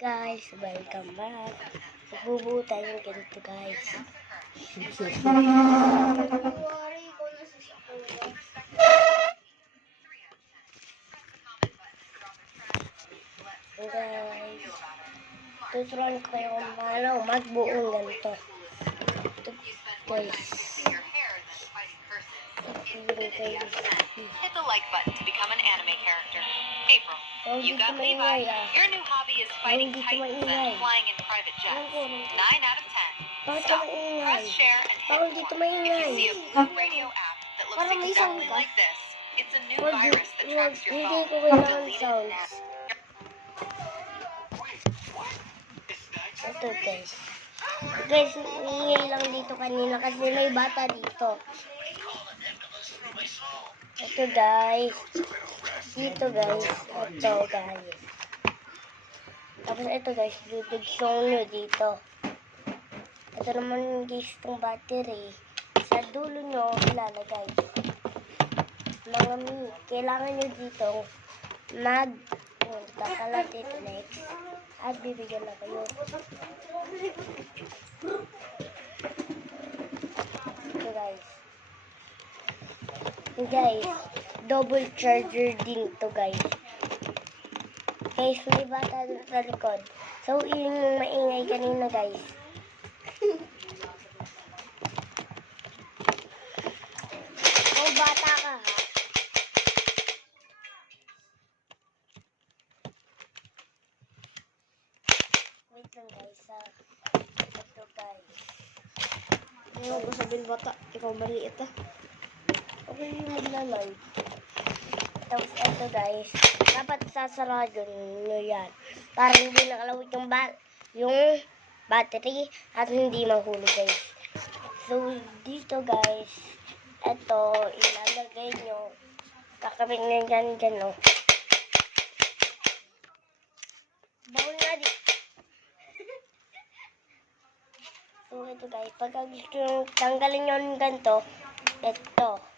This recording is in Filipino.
Guys, welcome back. Magbubuo tayo ng ganito, guys. Guys, tuturuan ko kayo kung paano magbuo ng ganito. Ito, guys. Hit the like button to become an anime character. April, you got Levi. Your new hobby is fighting titans and flying in private jets. 9 out of 10. Stop, press share, and hit more. If you see a blue radio app that looks exactly like this, it's a new virus that tracks your phone. Delete it now. Ito, guys. Guys, ingay lang dito kanina kasi may bata dito. Ito, guys. Dito, guys. Ito, guys. Tapos ito, guys. Dudugsong nyo dito. Ito naman, guys, itong battery. Sa dulo nyo, ilalagay. Mga kailangan nyo dito magkakalat dito next. At bibigyan na kayo. Ito, guys. Guys, double charger din to, guys. Guys, may bata sa likod. So, yun yung maingay kanina, guys. Oh, bata ka, ha? Wait lang, guys, ha? Ito, guys. Ayaw ko sabihin bata, ikaw maliit ah. Okay, yung maglalay. Tapos ito, guys, dapat sasarado nyo yan para hindi nakalawit yung battery at hindi mahulog, guys. So, dito, guys, ito, ilalagay nyo. Kakabing nyo dyan, no. Bawal na di. So, ito, guys, pag gusto nyo tanggalin nyo ng ganito, ito.